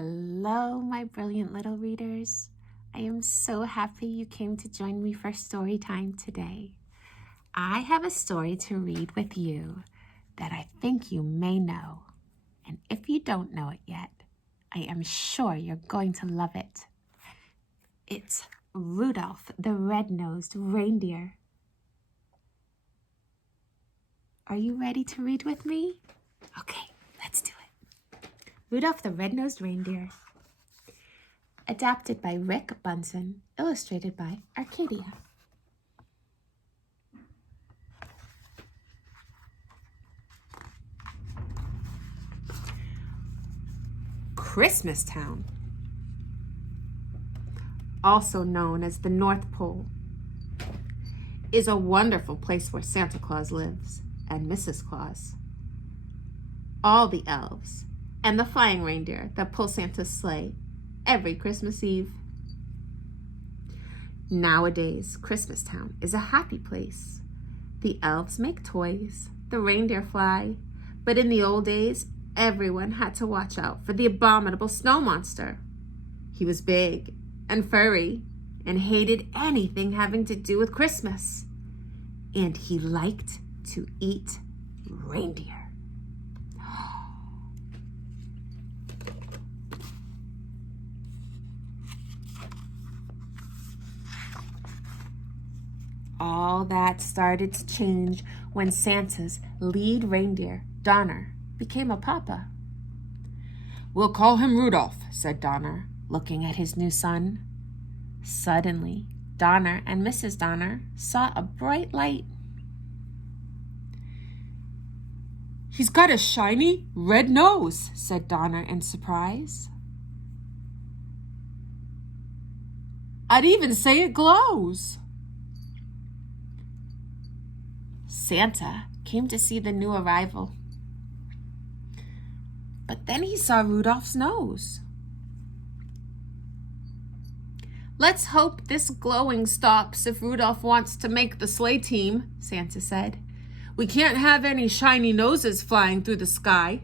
Hello, my brilliant little readers. I am so happy you came to join me for story time today. I have a story to read with you that I think you may know. And if you don't know it yet, I am sure you're going to love it. It's Rudolph the Red-Nosed Reindeer. Are you ready to read with me? Okay, let's do it. Rudolph the Red-Nosed Reindeer. Adapted by Rick Bunsen, illustrated by Arcadia. Christmas Town, also known as the North Pole, is a wonderful place where Santa Claus lives and Mrs. Claus. All the elves and the flying reindeer that pull Santa's sleigh every Christmas Eve. Nowadays, Christmas Town is a happy place. The elves make toys, the reindeer fly, but in the old days, everyone had to watch out for the abominable snow monster. He was big and furry and hated anything having to do with Christmas. And he liked to eat reindeer. All that started to change when Santa's lead reindeer, Donner, became a papa. "We'll call him Rudolph," said Donner, looking at his new son. Suddenly, Donner and Mrs. Donner saw a bright light. "He's got a shiny red nose," said Donner in surprise. "I'd even say it glows." Santa came to see the new arrival. But then he saw Rudolph's nose. "Let's hope this glowing stops if Rudolph wants to make the sleigh team," Santa said. "We can't have any shiny noses flying through the sky."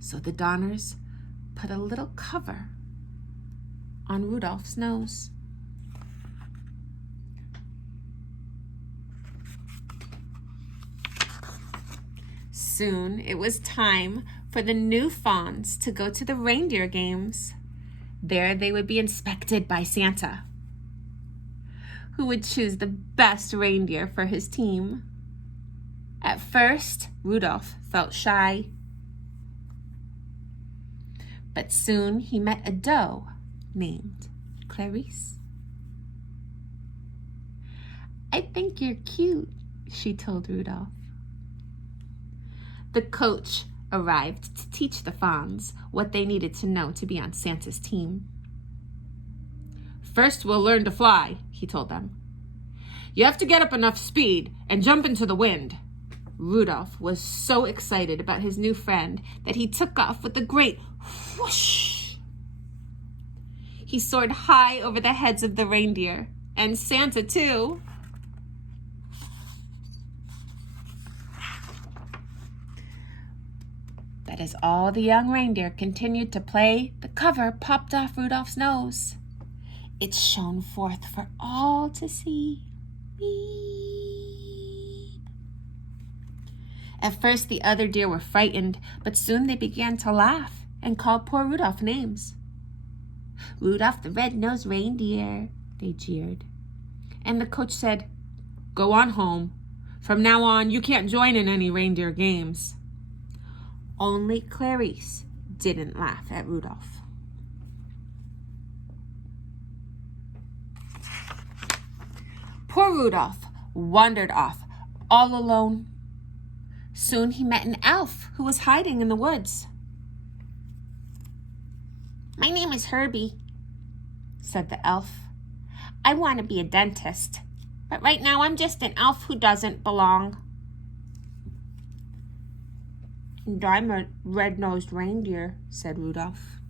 So the Donners put a little cover on Rudolph's nose. Soon it was time for the new fawns to go to the reindeer games. There they would be inspected by Santa, who would choose the best reindeer for his team. At first, Rudolph felt shy. But soon he met a doe named Clarice. "I think you're cute," she told Rudolph. The coach arrived to teach the fawns what they needed to know to be on Santa's team. "First, we'll learn to fly," he told them. "You have to get up enough speed and jump into the wind." Rudolph was so excited about his new friend that he took off with a great whoosh. He soared high over the heads of the reindeer, and Santa too. But as all the young reindeer continued to play, the cover popped off Rudolph's nose. It shone forth for all to see. Beep. At first, the other deer were frightened, but soon they began to laugh and called poor Rudolph names. "Rudolph the Red-Nosed Reindeer," they jeered. And the coach said, "Go on home. From now on, you can't join in any reindeer games." Only Clarice didn't laugh at Rudolph. Poor Rudolph wandered off all alone. Soon he met an elf who was hiding in the woods. "My name is Herbie," said the elf. "I want to be a dentist, but right now I'm just an elf who doesn't belong." "And I'm a red-nosed reindeer," said Rudolph.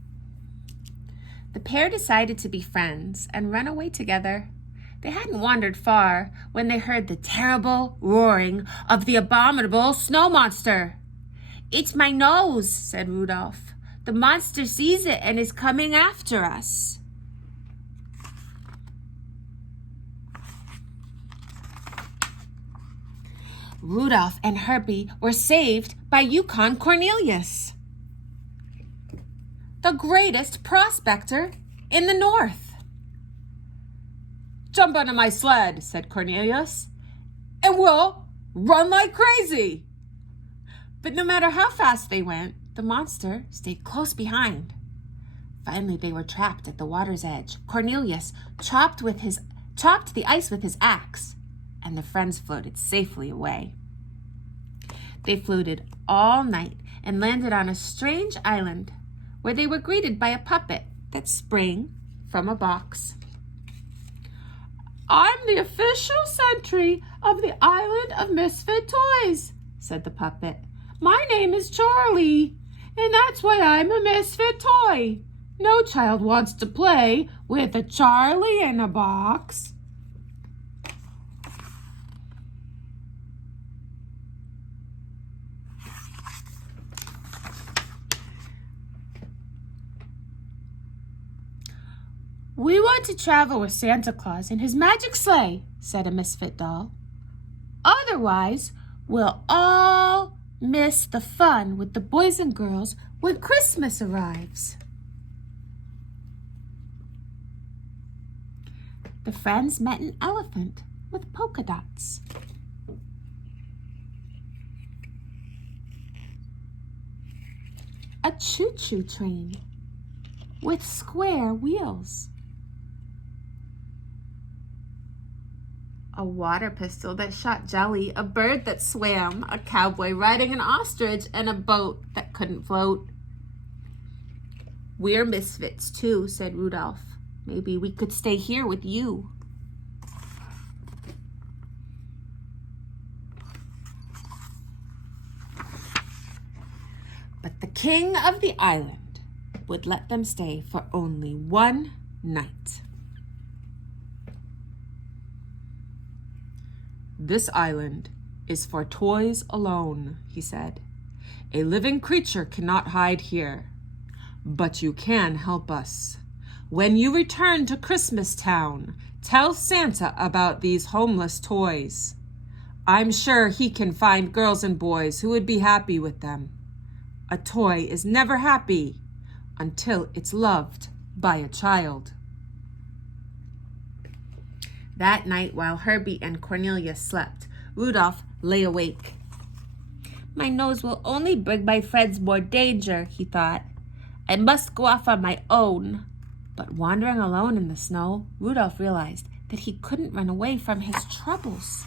The pair decided to be friends and run away together. They hadn't wandered far when they heard the terrible roaring of the abominable snow monster. "It's my nose," said Rudolph. The monster sees it and is coming after us. Rudolph and Herbie were saved by Yukon Cornelius, the greatest prospector in the north. "Jump onto my sled," said Cornelius, "and we'll run like crazy." But no matter how fast they went, the monster stayed close behind. Finally, they were trapped at the water's edge. Cornelius chopped the ice with his axe, and the friends floated safely away. They floated all night and landed on a strange island where they were greeted by a puppet that sprang from a box. "I'm the official sentry of the Island of Misfit Toys," said the puppet. "My name is Charlie, and that's why I'm a misfit toy. No child wants to play with a Charlie in a box." "We want to travel with Santa Claus in his magic sleigh," said a misfit doll. "Otherwise, we'll all miss the fun with the boys and girls when Christmas arrives." The friends met an elephant with polka dots. A choo-choo train with square wheels. A water pistol that shot jelly, a bird that swam, a cowboy riding an ostrich, and a boat that couldn't float. "We're misfits too," said Rudolph. "Maybe we could stay here with you." But the king of the island would let them stay for only one night. "This island is for toys alone," he said. "A living creature cannot hide here. But you can help us. When you return to Christmas Town, tell Santa about these homeless toys. I'm sure he can find girls and boys who would be happy with them. A toy is never happy until it's loved by a child." That night, while Herbie and Cornelius slept, Rudolph lay awake. "My nose will only bring my friends more danger," he thought. "I must go off on my own." But wandering alone in the snow, Rudolph realized that he couldn't run away from his troubles.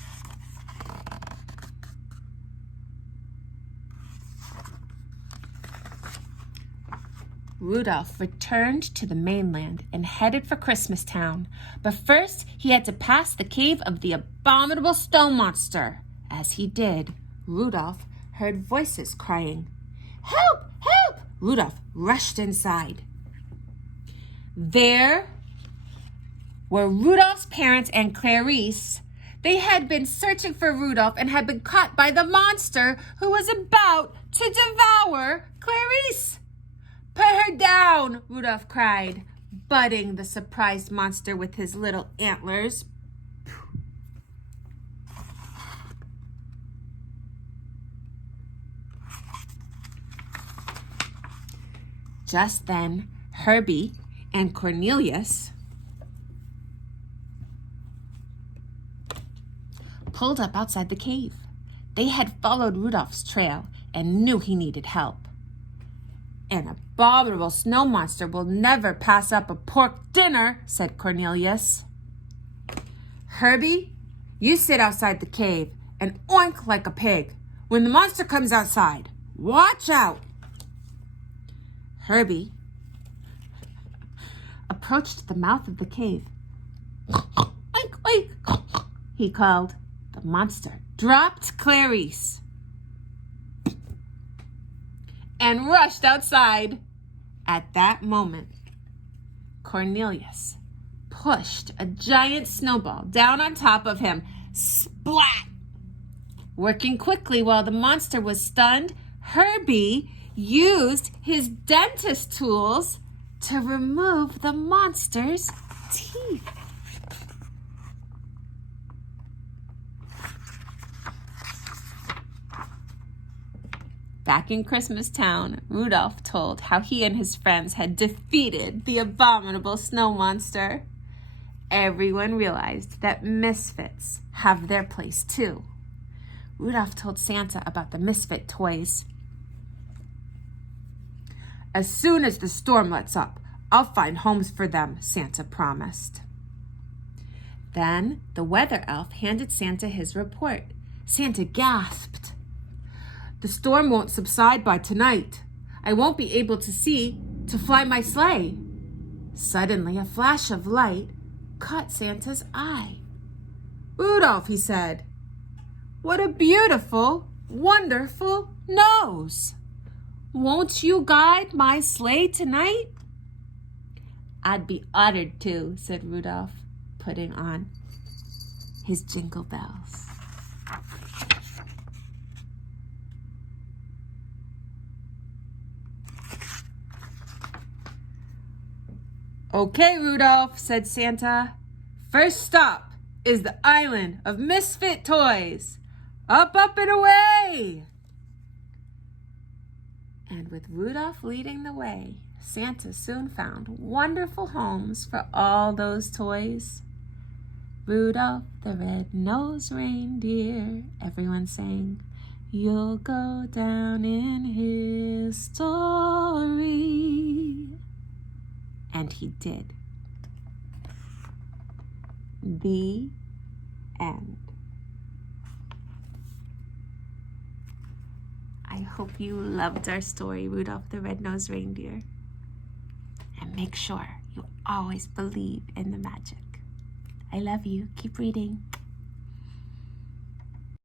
Rudolph returned to the mainland and headed for Christmas Town. But first, he had to pass the cave of the abominable snow monster. As he did, Rudolph heard voices crying, "Help! Help!" Rudolph rushed inside. There were Rudolph's parents and Clarice. They had been searching for Rudolph and had been caught by the monster who was about to devour Clarice. "Put her down!" Rudolph cried, butting the surprised monster with his little antlers. Just then, Herbie and Cornelius pulled up outside the cave. They had followed Rudolph's trail and knew he needed help. "An abominable snow monster will never pass up a pork dinner," said Cornelius. "Herbie, you sit outside the cave and oink like a pig. When the monster comes outside, watch out." Herbie approached the mouth of the cave. "Oink, oink," he called. The monster dropped Clarice and rushed outside. At that moment, Cornelius pushed a giant snowball down on top of him. Splat! Working quickly while the monster was stunned, Herbie used his dentist tools to remove the monster's teeth. Back in Christmas Town, Rudolph told how he and his friends had defeated the abominable snow monster. Everyone realized that misfits have their place too. Rudolph told Santa about the misfit toys. As soon as the storm lets up, I'll find homes for them, Santa promised. Then the weather elf handed Santa his report. Santa gasped. The storm won't subside by tonight. I won't be able to fly my sleigh. Suddenly, a flash of light caught Santa's eye. Rudolph, he said, what a beautiful, wonderful nose. Won't you guide my sleigh tonight? I'd be honored to, said Rudolph, putting on his jingle bells. Okay, Rudolph, said Santa. First stop is the island of misfit toys. Up, up, and away! And with Rudolph leading the way, Santa soon found wonderful homes for all those toys. Rudolph the red-nosed reindeer, everyone sang, you'll go down in history. And he did. The end. I hope you loved our story, Rudolph the Red-Nosed Reindeer. And make sure you always believe in the magic. I love you. Keep reading.